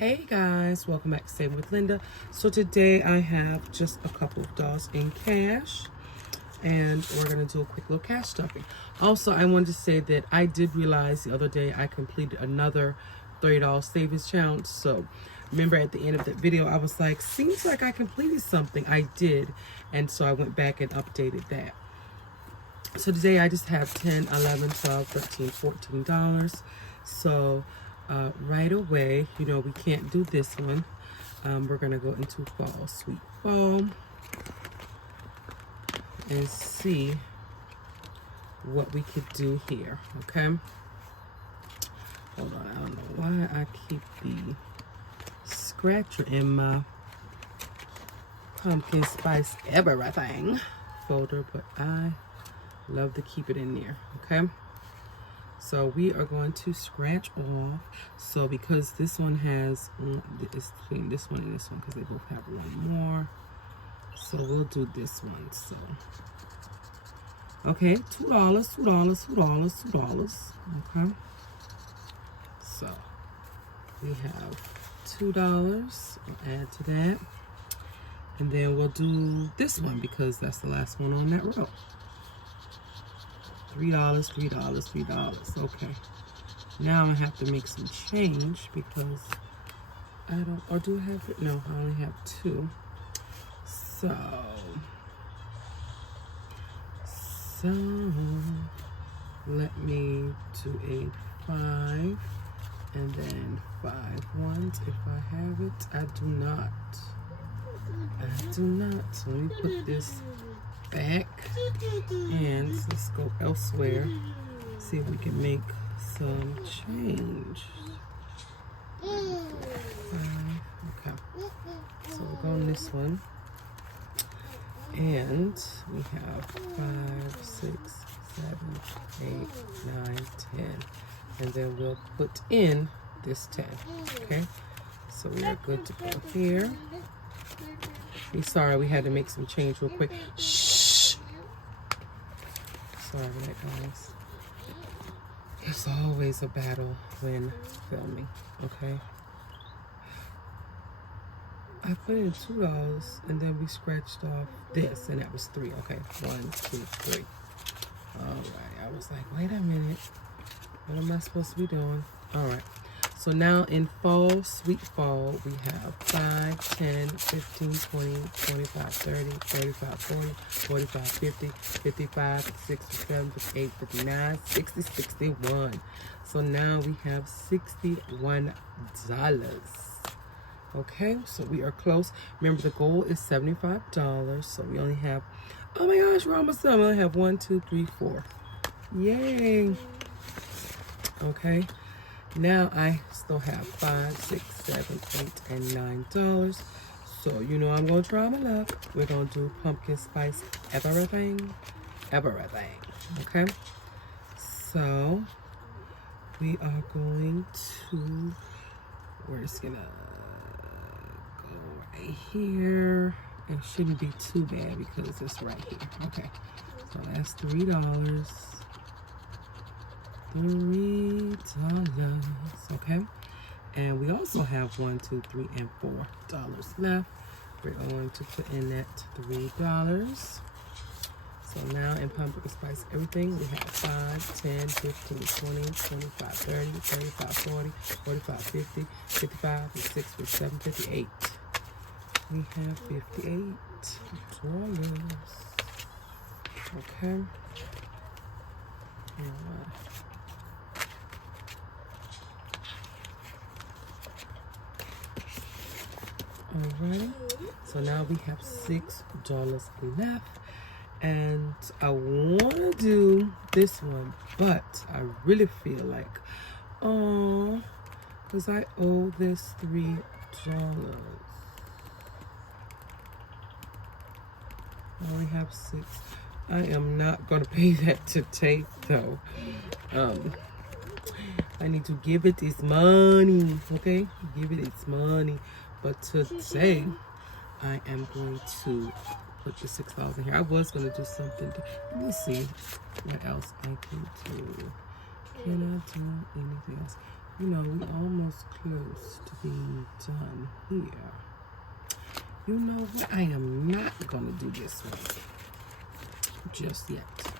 Hey guys, welcome back to Saving with Linda. So today I have just a couple of dollars in cash and we're going to do a quick little cash stuffing. Also, I wanted to say that I did realize the other day I completed another $30 savings challenge. So remember at the end of that video, I was like, seems like I completed something. I did. And so I went back and updated that. So today I just have $10, $11, $12, $13, $14. So right away, you know, we can't do this one. We're going to go into fall, sweet fall, and see what we could do here, okay? Hold on, I don't know why I keep the scratcher in my pumpkin spice everything folder, but I love to keep it in there, okay? So we are going to scratch off. So because this one has, it's between this one and this one because they both have one more. So we'll do this one. So, okay, $2, $2, $2, $2. Okay. So we have $2. We'll add to that. And then we'll do this one because that's the last one on that row. $3, $3, $3. Okay. Now I have to make some change because I don't, or do I have it? No, I only have two. So let me do a 5 and then 5 ones if I have it. I do not. I do not. So let me put this back and let's go elsewhere. See if we can make some change. Okay. So we'll go on this one. And we have 5, 6, 7, 8, 9, 10. And then we'll put in this 10. Okay? So we are good to go here. I'm sorry, we had to make some change real quick. Shh! Sorry about that, guys. It's always a battle when filming, okay? I put in $2 and then we scratched off this and that was 3. Okay, 1, 2, 3. All right, I was like, wait a minute. What am I supposed to be doing? All right. So now in fall, sweet fall, we have 5, 10, 15, 20, 25, 30, 35, 40, 45, 50, 55, 67, 58, 59, 60, 61. So now we have $61. Okay, so we are close. Remember, the goal is $75. So we only have, oh my gosh, we're almost done. We only have 1, 2, 3, 4. Yay. Okay. Now I still have 5, 6, 7, 8, and $9. So you know I'm gonna try my luck. We're gonna do pumpkin spice everything. Okay. So we are going to. We're just gonna go right here. It shouldn't be too bad because it's right here. Okay. So that's $3. $3, okay, and we also have 1, 2, 3, and $4 left. We're going to put in that $3. So now in pumpkin spice everything, we have 5, 10, 15, 20, 25, 30, 35, 40, 45, 50, 55, 56, 57, 58. We have $58. Okay. Alright, so now we have $6 left, and I want to do this one, but I really feel like, oh, because I owe this $3. I only have 6. I am not going to pay that to tape, though. I need to give it its money, okay? Give it its money. But today, I am going to put the $6 in here. I was going to do something. Let me see what else I can do. Can I do anything else? you know, we almost close to being done here. You know what? I am not gonna do this one just yet.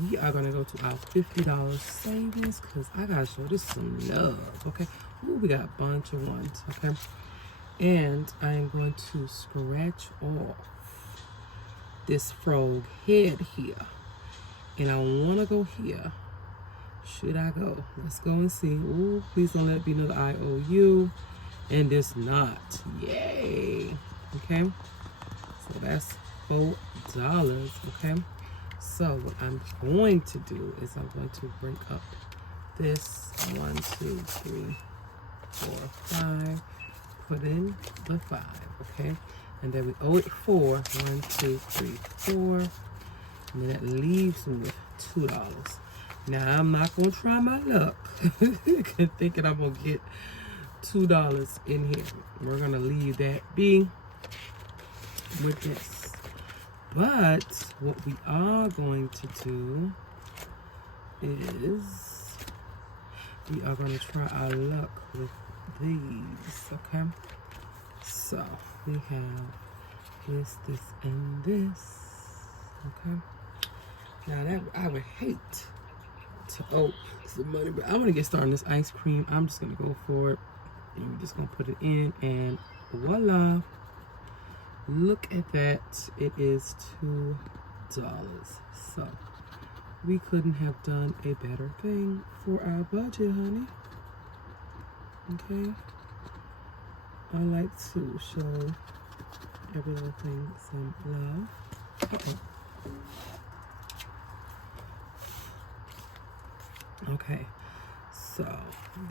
We are gonna go to our $50 savings because I gotta show this some love. Okay. Ooh, we got a bunch of ones. Okay. And I am going to scratch off this frog head here. And I want to go here. Should I go? Let's go and see. Ooh, please don't let it be another IOU. And it's not. Yay. Okay. So that's $4. Okay. So what I'm going to do is I'm going to bring up this 1, 2, 3, 4, 5. Put in the 5. Okay. And then we owe it 4. 1, 2, 3, 4. And then that leaves me with $2. Now I'm not gonna try my luck thinking I'm gonna get $2 in here. We're gonna leave that be with this. But what we are going to do is we are gonna try our luck with these. Okay. So we have this, and this. Okay. Now that I would hate to owe some money, but I want to get started on this ice cream. I'm just gonna go for it, and we're just gonna put it in, and voila! Look at that. It is $2. So we couldn't have done a better thing for our budget, honey. Okay. I like to show every little thing some love. Uh-oh. Okay, so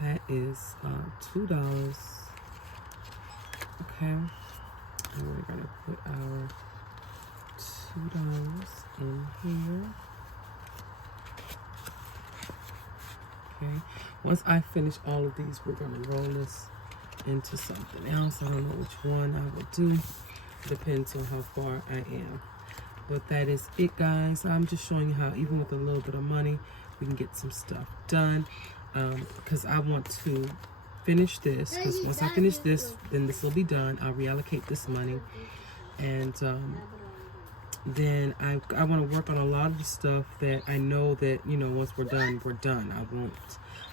that is $2. Okay, and we're gonna put our $2 in here. Okay, once I finish all of these, we're gonna roll this into something else. I don't know which one I will do. Depends on how far I am. But that is it, guys. I'm just showing you how even with a little bit of money, we can get some stuff done, because I want to finish this, because once I finish this, then this will be done. I'll reallocate this money, and then I want to work on a lot of the stuff that I know that, you know, once we're done, we're done. I won't,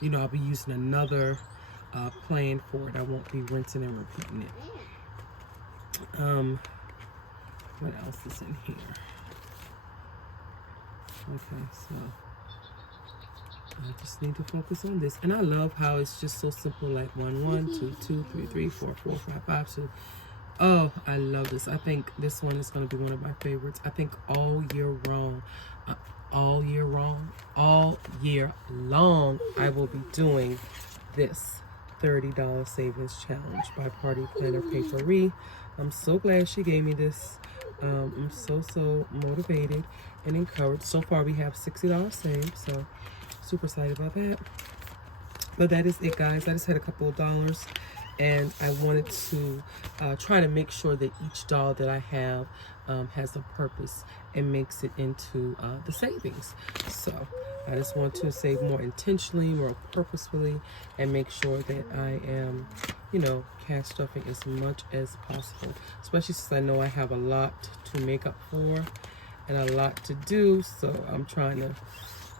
you know, I'll be using another plan for it. I won't be rinsing and repeating it. What else is in here? Okay, so I just need to focus on this. And I love how it's just so simple, like 1, 1, 2, 2, 3, 3, 4, 4, 5, 5, 2. Oh, I love this. I think this one is going to be one of my favorites. I think all year long, I will be doing this $30 savings challenge by Party Planner Paperie. I'm so glad she gave me this. I'm so motivated and encouraged. So far we have $60 saved, so super excited about that. But that is it, guys. I just had a couple of dollars, and I wanted to try to make sure that each dollar that I have has a purpose and makes it into the savings. So I just want to save more intentionally, more purposefully, and make sure that I am, you know, cash stuffing as much as possible, especially since I know I have a lot to make up for and a lot to do. So I'm trying to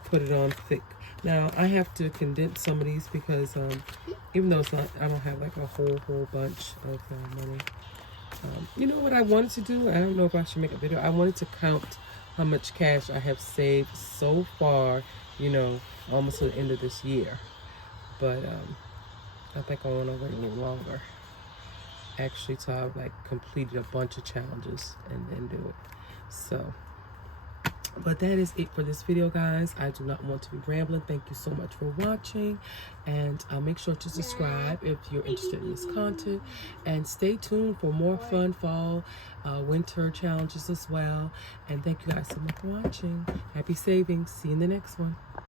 put it on thick. Now I have to condense some of these because even though it's not, I don't have like a whole bunch of money. You know what I wanted to do? I don't know if I should make a video. I wanted to count how much cash I have saved so far, you know, almost to the end of this year. But I think I want to wait a little longer, actually, till I've like completed a bunch of challenges and then do it. So, but that is it for this video, guys. I do not want to be rambling. Thank you so much for watching, and make sure to subscribe if you're interested in this content, and stay tuned for more fun fall winter challenges as well. And thank you guys so much for watching. Happy savings. See you in the next one.